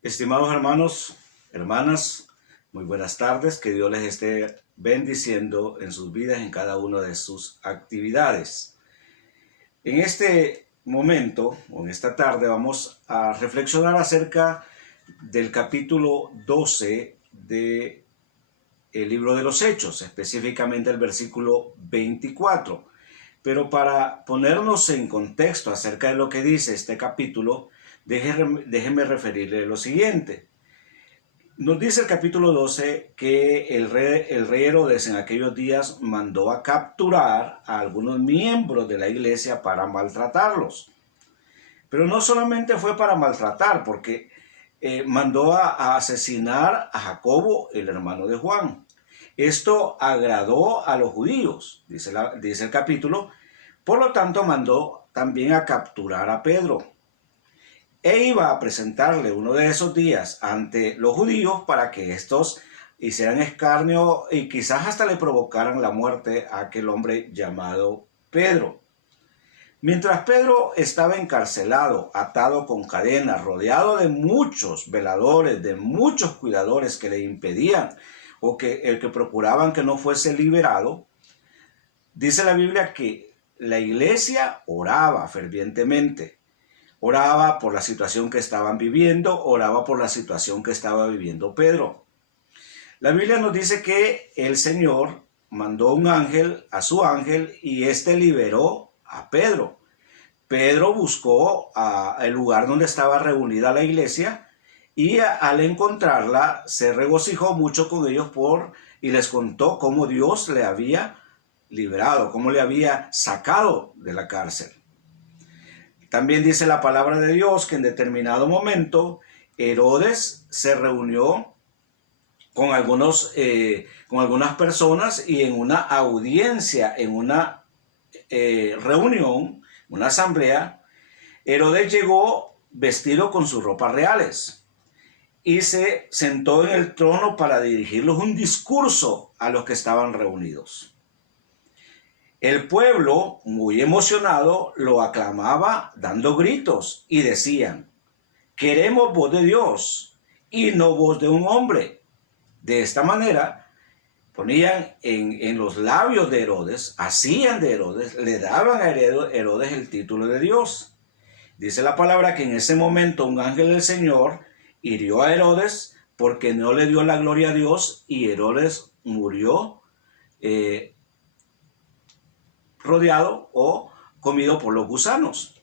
Estimados hermanos, hermanas, muy buenas tardes. Que Dios les esté bendiciendo en sus vidas, en cada una de sus actividades. En este momento, o en esta tarde, vamos a reflexionar acerca del capítulo 12 del libro de los Hechos, específicamente el versículo 24. Pero para ponernos en contexto acerca de lo que dice este capítulo, déjenme referirle lo siguiente. Nos dice el capítulo 12 que el rey Herodes en aquellos días mandó a capturar a algunos miembros de la iglesia para maltratarlos. Pero no solamente fue para maltratar, porque mandó a asesinar a Jacobo, el hermano de Juan. Esto agradó a los judíos, dice el capítulo. Por lo tanto, mandó también a capturar a Pedro. E iba a presentarle uno de esos días ante los judíos para que estos hicieran escarnio y quizás hasta le provocaran la muerte a aquel hombre llamado Pedro. Mientras Pedro estaba encarcelado, atado con cadenas, rodeado de muchos veladores, de muchos cuidadores que le impedían o que procuraban que no fuese liberado, dice la Biblia que la iglesia oraba fervientemente. Oraba por la situación que estaban viviendo, oraba por la situación que estaba viviendo Pedro. La Biblia nos dice que el Señor mandó un ángel a su ángel y éste liberó a Pedro. Pedro buscó el lugar donde estaba reunida la iglesia y al encontrarla se regocijó mucho con ellos y les contó cómo Dios le había liberado, cómo le había sacado de la cárcel. También dice la palabra de Dios que en determinado momento Herodes se reunió con algunas personas y en una audiencia, en una reunión, una asamblea, Herodes llegó vestido con sus ropas reales y se sentó en el trono para dirigirles un discurso a los que estaban reunidos. El pueblo, muy emocionado, lo aclamaba dando gritos y decían: queremos voz de Dios y no voz de un hombre. De esta manera ponían en los labios de Herodes, hacían de Herodes, le daban a Herodes el título de Dios. Dice la palabra que en ese momento un ángel del Señor hirió a Herodes porque no le dio la gloria a Dios y Herodes murió rodeado o comido por los gusanos.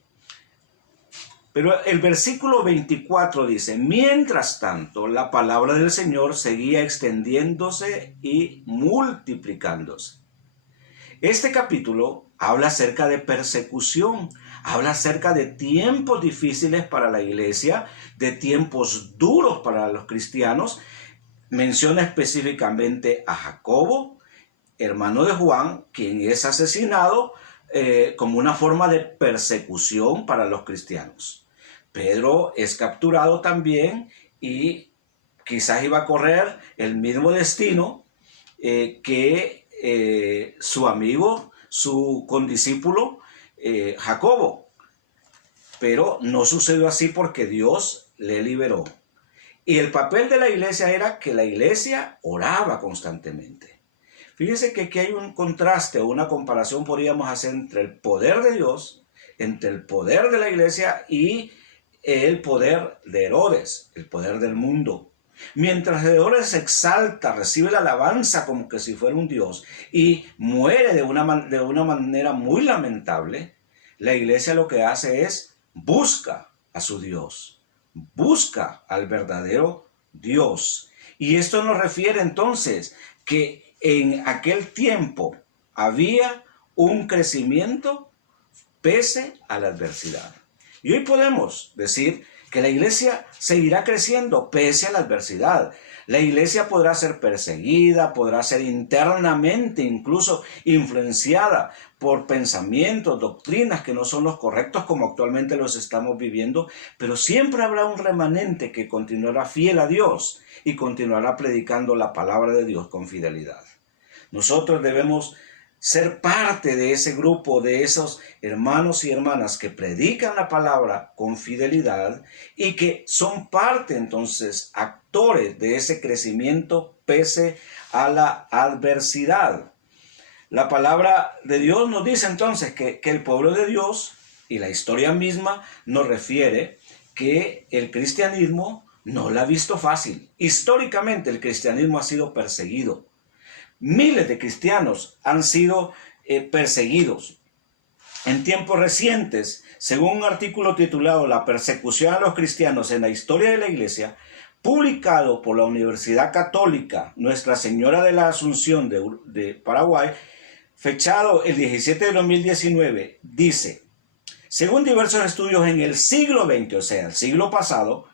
Pero el versículo 24 dice: mientras tanto, la palabra del Señor seguía extendiéndose y multiplicándose. Este capítulo habla acerca de persecución, habla acerca de tiempos difíciles para la iglesia, de tiempos duros para los cristianos. Menciona específicamente a Jacobo, hermano de Juan, quien es asesinado como una forma de persecución para los cristianos. Pedro es capturado también y quizás iba a correr el mismo destino que su amigo, su condiscípulo Jacobo. Pero no sucedió así porque Dios le liberó. Y el papel de la iglesia era que la iglesia oraba constantemente. Fíjense que aquí hay un contraste o una comparación podríamos hacer entre el poder de Dios, entre el poder de la iglesia y el poder de Herodes, el poder del mundo. Mientras Herodes se exalta, recibe la alabanza como que si fuera un dios y muere de una manera muy lamentable, la iglesia lo que hace es busca a su Dios, busca al verdadero Dios. Y esto nos refiere entonces que en aquel tiempo había un crecimiento pese a la adversidad. Y hoy podemos decir que la iglesia seguirá creciendo pese a la adversidad. La iglesia podrá ser perseguida, podrá ser internamente incluso influenciada por pensamientos, doctrinas que no son los correctos como actualmente los estamos viviendo, pero siempre habrá un remanente que continuará fiel a Dios y continuará predicando la palabra de Dios con fidelidad. Nosotros debemos ser parte de ese grupo, de esos hermanos y hermanas que predican la palabra con fidelidad y que son parte entonces, actores de ese crecimiento pese a la adversidad. La palabra de Dios nos dice entonces que el pueblo de Dios y la historia misma nos refiere que el cristianismo no la ha visto fácil. Históricamente el cristianismo ha sido perseguido. Miles de cristianos han sido perseguidos. En tiempos recientes, según un artículo titulado La persecución a los cristianos en la historia de la Iglesia, publicado por la Universidad Católica Nuestra Señora de la Asunción de Paraguay, fechado el 17 de 2019, dice: según diversos estudios, en el siglo XX, o sea, el siglo pasado,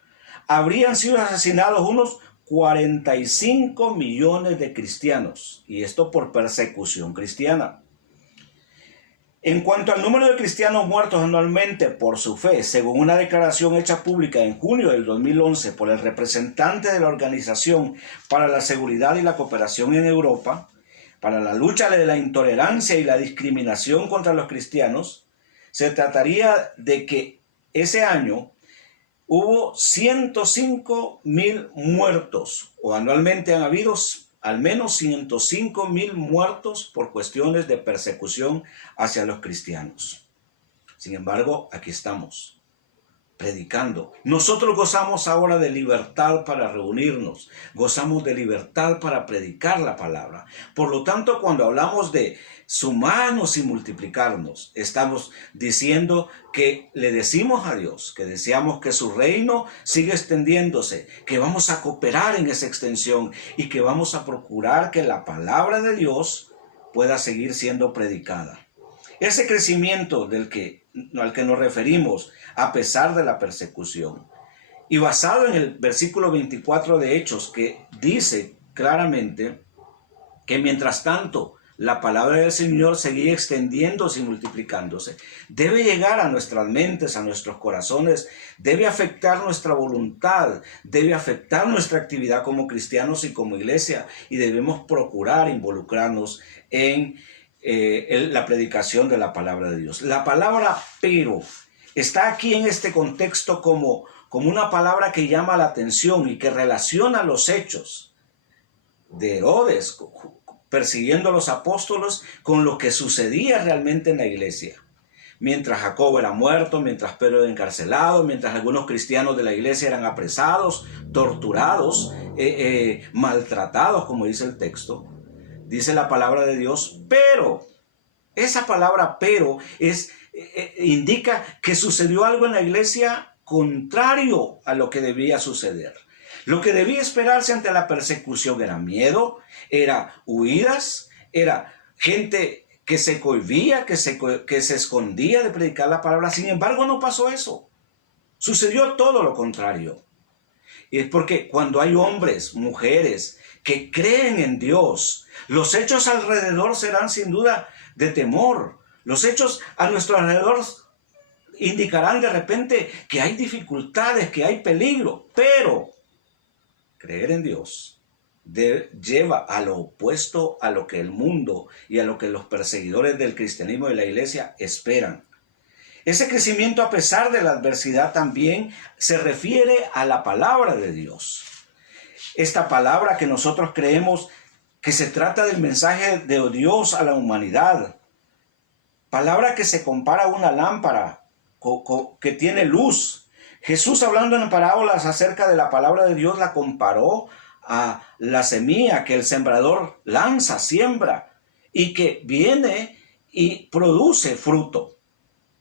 habrían sido asesinados unos 45 millones de cristianos, y esto por persecución cristiana. En cuanto al número de cristianos muertos anualmente por su fe, según una declaración hecha pública en junio del 2011 por el representante de la Organización para la Seguridad y la Cooperación en Europa, para la lucha de la intolerancia y la discriminación contra los cristianos, se trataría de que ese año hubo 105.000 muertos, o anualmente han habido al menos 105.000 muertos por cuestiones de persecución hacia los cristianos. Sin embargo, aquí estamos, predicando. Nosotros gozamos ahora de libertad para reunirnos, gozamos de libertad para predicar la palabra. Por lo tanto, cuando hablamos de sumarnos y multiplicarnos, estamos diciendo que le decimos a Dios, que deseamos que su reino siga extendiéndose, que vamos a cooperar en esa extensión y que vamos a procurar que la palabra de Dios pueda seguir siendo predicada. Ese crecimiento al que nos referimos a pesar de la persecución, y basado en el versículo 24 de Hechos, que dice claramente que mientras tanto la palabra del Señor seguía extendiéndose y multiplicándose, debe llegar a nuestras mentes, a nuestros corazones, debe afectar nuestra voluntad, debe afectar nuestra actividad como cristianos y como iglesia, y debemos procurar involucrarnos en la predicación de la palabra de Dios. La palabra pero está aquí en este contexto como una palabra que llama la atención y que relaciona los hechos de Herodes persiguiendo a los apóstoles con lo que sucedía realmente en la iglesia. Mientras Jacobo era muerto, mientras Pedro era encarcelado, mientras algunos cristianos de la iglesia eran apresados, torturados, maltratados, como dice el texto, dice la palabra de Dios, pero esa palabra pero indica que sucedió algo en la iglesia contrario a lo que debía suceder. Lo que debía esperarse ante la persecución era miedo, era huidas, era gente que se cohibía, que se escondía de predicar la palabra. Sin embargo, no pasó eso. Sucedió todo lo contrario. Y es porque cuando hay hombres, mujeres que creen en Dios, los hechos alrededor serán sin duda de temor. Los hechos a nuestro alrededor indicarán de repente que hay dificultades, que hay peligro, pero creer en Dios lleva a lo opuesto a lo que el mundo y a lo que los perseguidores del cristianismo y de la iglesia esperan. Ese crecimiento a pesar de la adversidad también se refiere a la palabra de Dios. Esta palabra que nosotros creemos que se trata del mensaje de Dios a la humanidad. Palabra que se compara a una lámpara que tiene luz. Jesús, hablando en parábolas acerca de la palabra de Dios, la comparó a la semilla que el sembrador lanza, siembra, y que viene y produce fruto.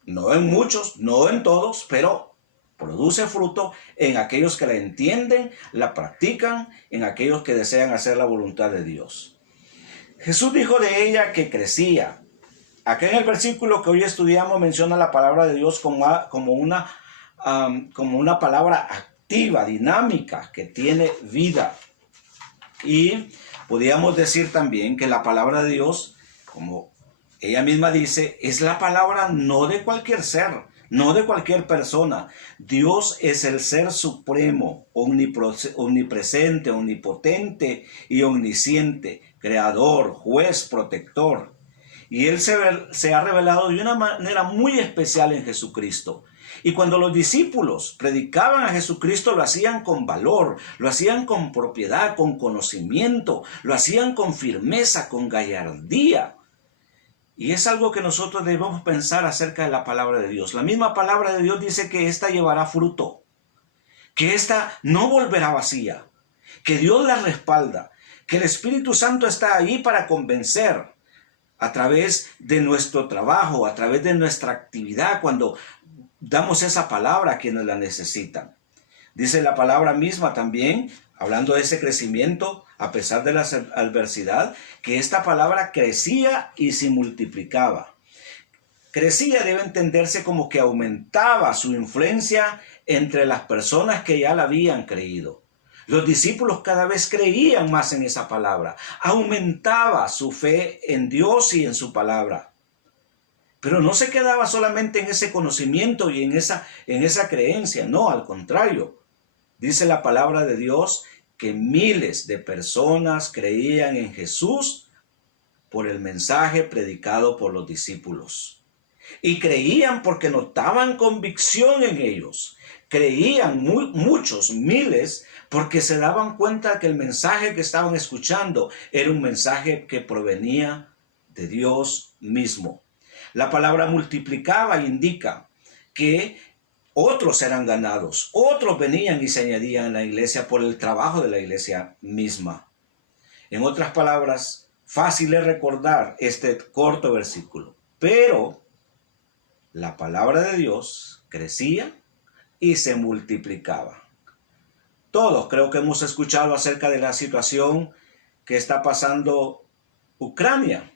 No en muchos, no en todos, pero produce fruto en aquellos que la entienden, la practican, en aquellos que desean hacer la voluntad de Dios. Jesús dijo de ella que crecía. Aquí en el versículo que hoy estudiamos menciona la palabra de Dios como una palabra activa, dinámica, que tiene vida. Y podríamos decir también que la palabra de Dios, como ella misma dice, es la palabra no de cualquier ser, no de cualquier persona. Dios es el ser supremo, omnipresente, omnipotente y omnisciente, creador, juez, protector. Y Él se ha revelado de una manera muy especial en Jesucristo. Y cuando los discípulos predicaban a Jesucristo, lo hacían con valor, lo hacían con propiedad, con conocimiento, lo hacían con firmeza, con gallardía. Y es algo que nosotros debemos pensar acerca de la palabra de Dios. La misma palabra de Dios dice que ésta llevará fruto, que ésta no volverá vacía, que Dios la respalda, que el Espíritu Santo está ahí para convencer a través de nuestro trabajo, a través de nuestra actividad, cuando damos esa palabra a quienes la necesitan. Dice la palabra misma también, hablando de ese crecimiento, a pesar de la adversidad, que esta palabra crecía y se multiplicaba. Crecía debe entenderse como que aumentaba su influencia entre las personas que ya la habían creído. Los discípulos cada vez creían más en esa palabra. Aumentaba su fe en Dios y en su palabra. Pero no se quedaba solamente en ese conocimiento y en esa creencia. No, al contrario. Dice la palabra de Dios que miles de personas creían en Jesús por el mensaje predicado por los discípulos. Y creían porque notaban convicción en ellos. Creían muchos, miles, porque se daban cuenta que el mensaje que estaban escuchando era un mensaje que provenía de Dios mismo. La palabra multiplicaba indica que otros eran ganados, otros venían y se añadían a la iglesia por el trabajo de la iglesia misma. En otras palabras, fácil es recordar este corto versículo, pero la palabra de Dios crecía y se multiplicaba. Todos creo que hemos escuchado acerca de la situación que está pasando Ucrania,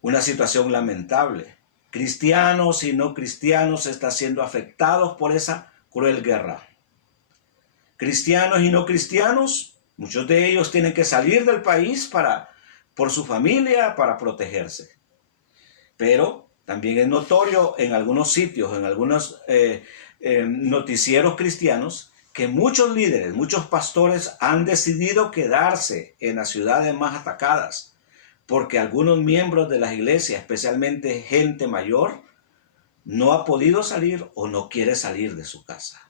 una situación lamentable. Cristianos y no cristianos están siendo afectados por esa cruel guerra. Cristianos y no cristianos, muchos de ellos tienen que salir del país por su familia, para protegerse. Pero también es notorio en algunos sitios, en algunos noticieros cristianos, que muchos líderes, muchos pastores han decidido quedarse en las ciudades más atacadas, porque algunos miembros de las iglesias, especialmente gente mayor, no ha podido salir o no quiere salir de su casa.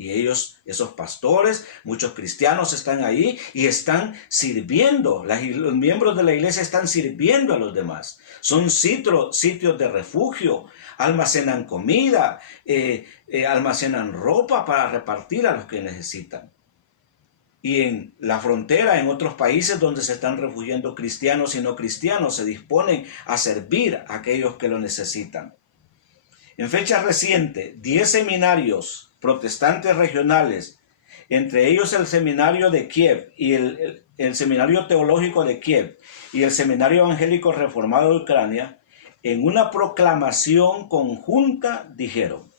Y ellos, esos pastores, muchos cristianos están ahí y están sirviendo. Los miembros de la iglesia están sirviendo a los demás. Son sitios de refugio, almacenan comida, almacenan ropa para repartir a los que necesitan. Y en la frontera, en otros países donde se están refugiando cristianos y no cristianos, se disponen a servir a aquellos que lo necesitan. En fecha reciente, 10 seminarios protestantes regionales, entre ellos el seminario de Kiev y el seminario teológico de Kiev y el seminario evangélico reformado de Ucrania, en una proclamación conjunta dijeron: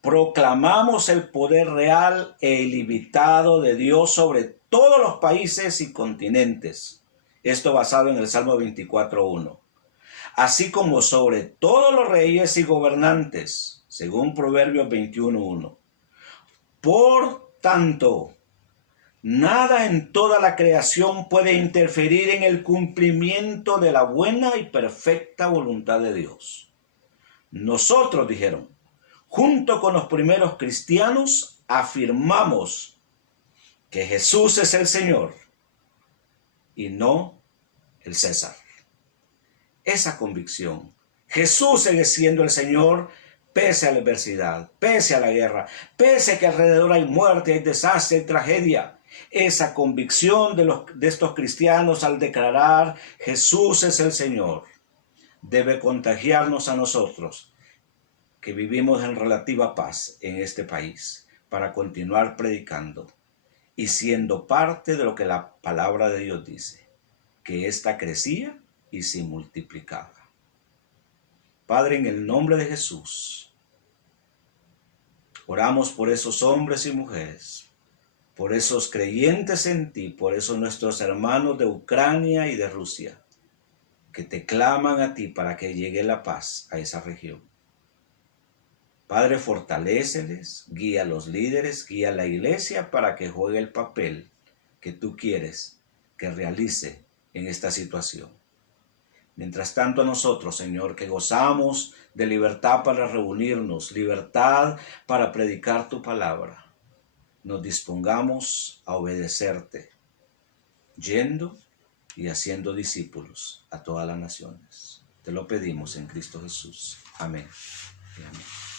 proclamamos el poder real e ilimitado de Dios sobre todos los países y continentes. Esto basado en el Salmo 24:1. Así como sobre todos los reyes y gobernantes, según Proverbios 21:1. Por tanto, nada en toda la creación puede interferir en el cumplimiento de la buena y perfecta voluntad de Dios. Nosotros, dijeron, junto con los primeros cristianos, afirmamos que Jesús es el Señor y no el César. Esa convicción. Jesús sigue siendo el Señor pese a la adversidad, pese a la guerra, pese a que alrededor hay muerte, hay desastre, hay tragedia. Esa convicción de estos cristianos al declarar Jesús es el Señor debe contagiarnos a nosotros que vivimos en relativa paz en este país para continuar predicando y siendo parte de lo que la palabra de Dios dice, que ésta crecía y se multiplicaba. Padre, en el nombre de Jesús, oramos por esos hombres y mujeres, por esos creyentes en ti, por esos nuestros hermanos de Ucrania y de Rusia, que te claman a ti para que llegue la paz a esa región. Padre, fortaléceles, guía a los líderes, guía a la iglesia para que juegue el papel que tú quieres que realice en esta situación. Mientras tanto a nosotros, Señor, que gozamos de libertad para reunirnos, libertad para predicar tu palabra, nos dispongamos a obedecerte, yendo y haciendo discípulos a todas las naciones. Te lo pedimos en Cristo Jesús. Amén y amén.